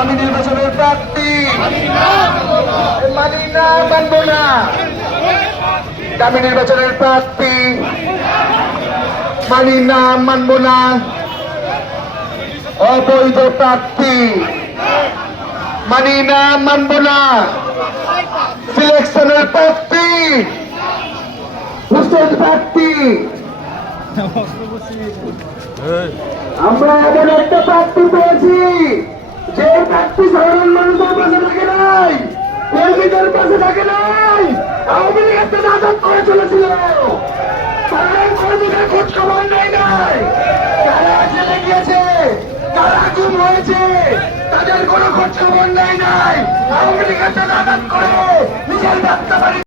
আমি নির্বাচনের প্রার্থী মানি না মানব না। আমি নির্বাচনের প্রার্থী মানি না মানব না। অবৈধ প্রার্থী মানি না মানব না। সিলেকশনের প্রার্থী হুসেন প্রার্থী। আমরা এমন একটা প্রার্থী পেয়েছি যে প্রার্থী সাধারণ মানুষের পাশে থাকে নাই, কর্মীদের পাশে থাকে নাই। আওয়ামী লীগ একটা নাটক করে চলেছিল, তারা কর্মীদের খোঁজ খবর নেই নাই, তারা জেলে গিয়েছে, তারা গুম হয়েছে, তাদের কোনো খোঁজ খবর নেই নাই। আওয়ামী লীগ একটা নাটক করে নিজের ব্যবসা